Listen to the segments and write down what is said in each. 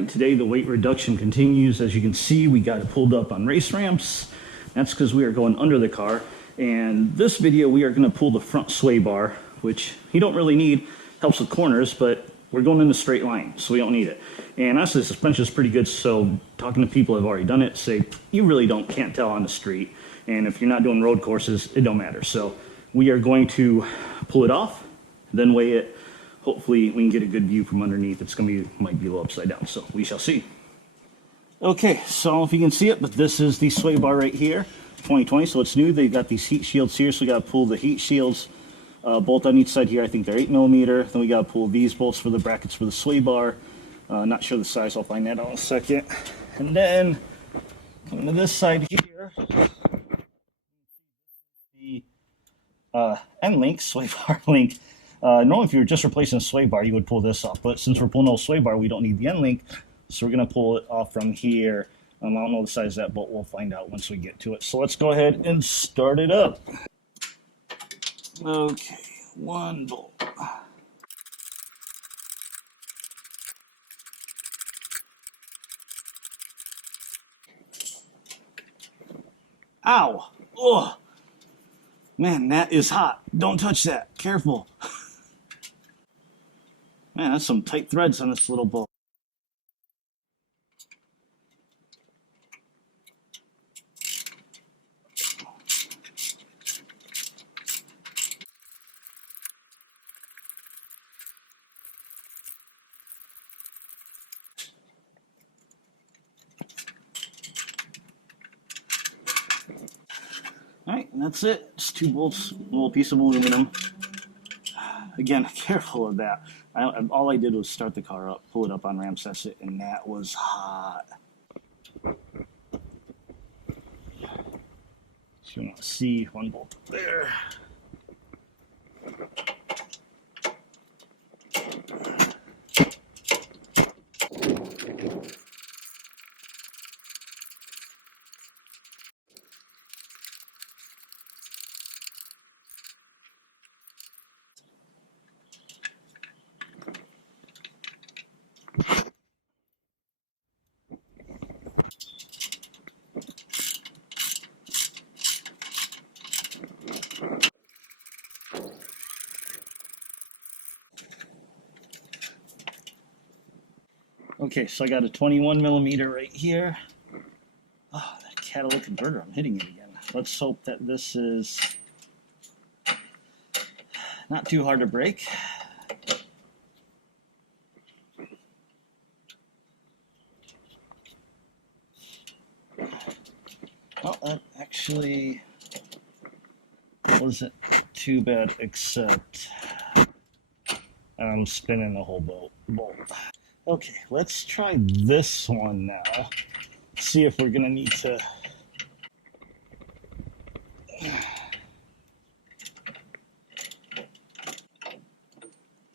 right, today the weight reduction continues. As you can see, we got it pulled up on race ramps. That's because we are going under the car. And this video, we are going to pull the front sway bar, which you don't really need. Helps with corners, but we're going in a straight line, so we don't need it. And honestly, the suspension is pretty good, so talking to people who have already done it, say, you really can't tell on the street. And if you're not doing road courses, it don't matter. So we are going to pull it off, then weigh it. Hopefully we can get a good view from underneath. It's going to be, might be a little upside down, so we shall see. Okay, so I don't know if you can see it, but this is the sway bar right here, 2020, so it's new. They've got these heat shields here, so we got to pull the heat shields bolt on each side here. I think they're 8mm. Then we got to pull these bolts for the brackets for the sway bar. Not sure the size, I'll find that out in a second. And then coming to this side here, the end link, sway bar link. Normally, if you were just replacing a sway bar, you would pull this off. But since we're pulling a sway bar, we don't need the end link. So we're going to pull it off from here. I don't know the size of that bolt. We'll find out once we get to it. So let's go ahead and start it up. Okay, one bolt. Ow! Oh! Man, that is hot. Don't touch that. Careful. Man, that's some tight threads on this little bolt. Alright, and that's it. It's 2 bolts, a little piece of aluminum. Again, careful of that. All I did was start the car up, pull it up on ramps, that's it, and that was hot. So you want to see one bolt there. Okay, so I got a 21mm right here. Oh, that catalytic converter, I'm hitting it again. Let's hope that this is not too hard to break. Well, that actually wasn't too bad, except I'm spinning the whole bolt. Okay, let's try this one now. See if we're gonna need to.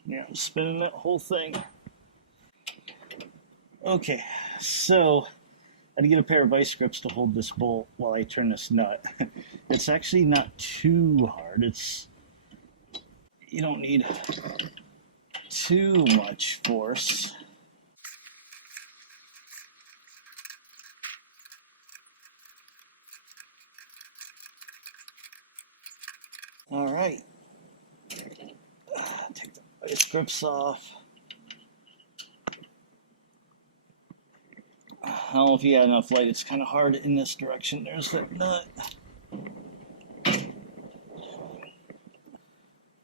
Yeah, I'm spinning that whole thing. Okay, so I had to get a pair of vice grips to hold this bolt while I turn this nut. It's actually not too hard. You don't need too much force. All right, take the vice grips off. I don't know if you had enough light. It's kind of hard in this direction. There's that nut.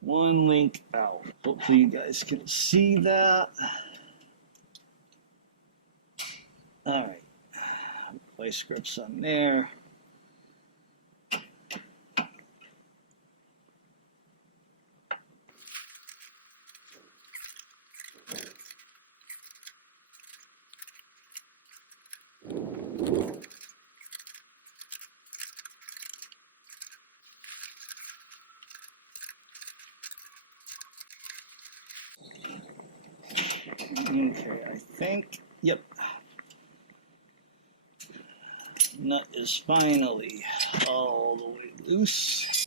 One link out. Hopefully you guys can see that. All right, vice grips on there. Okay, I think, yep. Nut is finally all the way loose.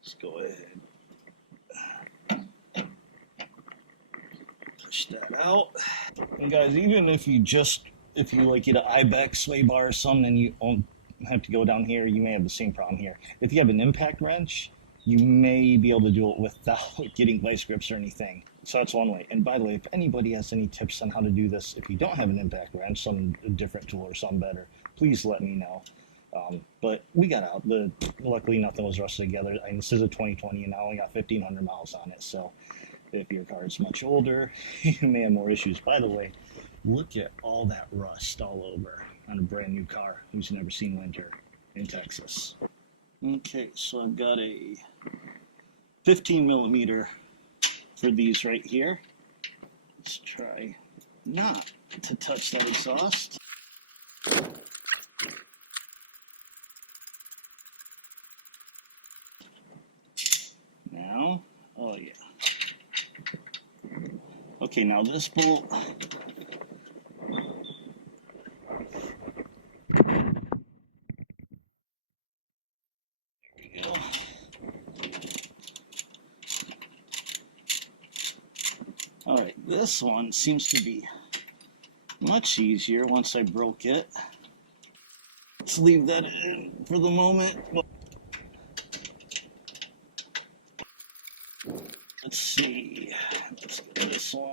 Let's go ahead. out. And guys, even if you like get an ibex sway bar or something, and you don't have to go down here, you may have the same problem here. If you have an impact wrench, you may be able to do it without getting vice grips or anything. So that's one way. And by the way, if anybody has any tips on how to do this, if you don't have an impact wrench, some different tool or something better, please let me know. But we got out. Luckily, nothing was rusted together. I mean, this is a 2020, and I only got 1,500 miles on it. So if your car is much older, you may have more issues. By the way, look at all that rust all over on a brand new car who's never seen winter in Texas. Okay, so I've got a 15 millimeter for these right here. Let's try not to touch that exhaust. Now, oh yeah. Okay, now this bolt. Alright, this one seems to be much easier once I broke it. Let's leave that in for the moment. Let's see. Let's get this one.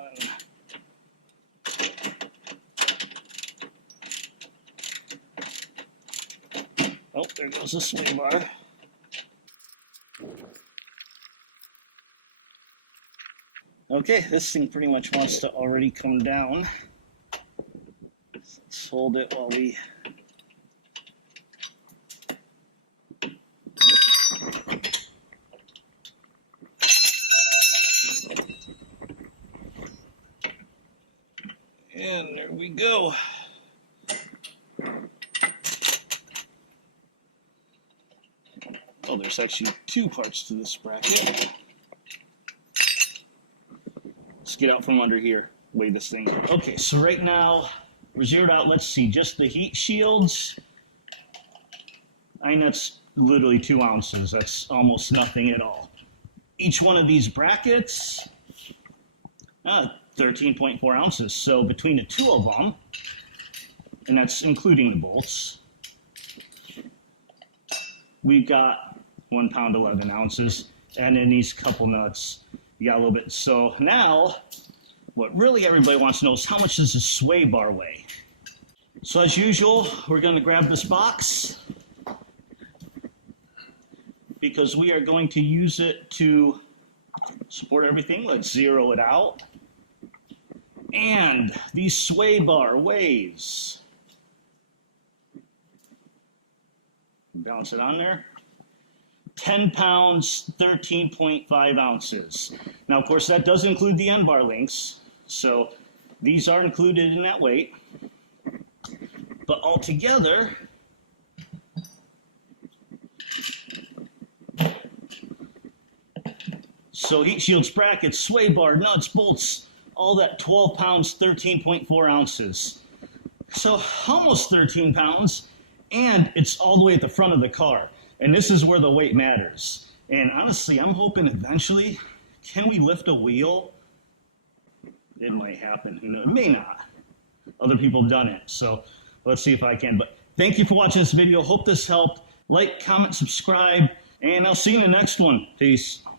Oh, there goes the sway bar. Okay, this thing pretty much wants to already come down. Let's hold it while we... And there we go. Oh, there's actually two parts to this bracket. Let's get out from under here, weigh this thing. Okay, so right now we're zeroed out. Let's see, just the heat shields. I mean, that's literally 2 ounces. That's almost nothing at all. Each one of these brackets, 13.4 ounces. So between the two of them, and that's including the bolts, we've got 1 pound 11 ounces. And then these couple nuts, you got a little bit. So now, what really everybody wants to know is how much does a sway bar weigh? So as usual, we're going to grab this box because we are going to use it to support everything. Let's zero it out. And the sway bar weighs, balance it on there, 10 pounds, 13.5 ounces. Now, of course, that does include the end bar links, so these are included in that weight. But altogether, so heat shields, brackets, sway bar, nuts, bolts, all that 12 pounds, 13.4 ounces. So almost 13 pounds, and it's all the way at the front of the car. And this is where the weight matters. And honestly, I'm hoping eventually, can we lift a wheel? It might happen. It may not. Other people have done it. So let's see if I can. But thank you for watching this video. Hope this helped. Like, comment, subscribe, and I'll see you in the next one. Peace.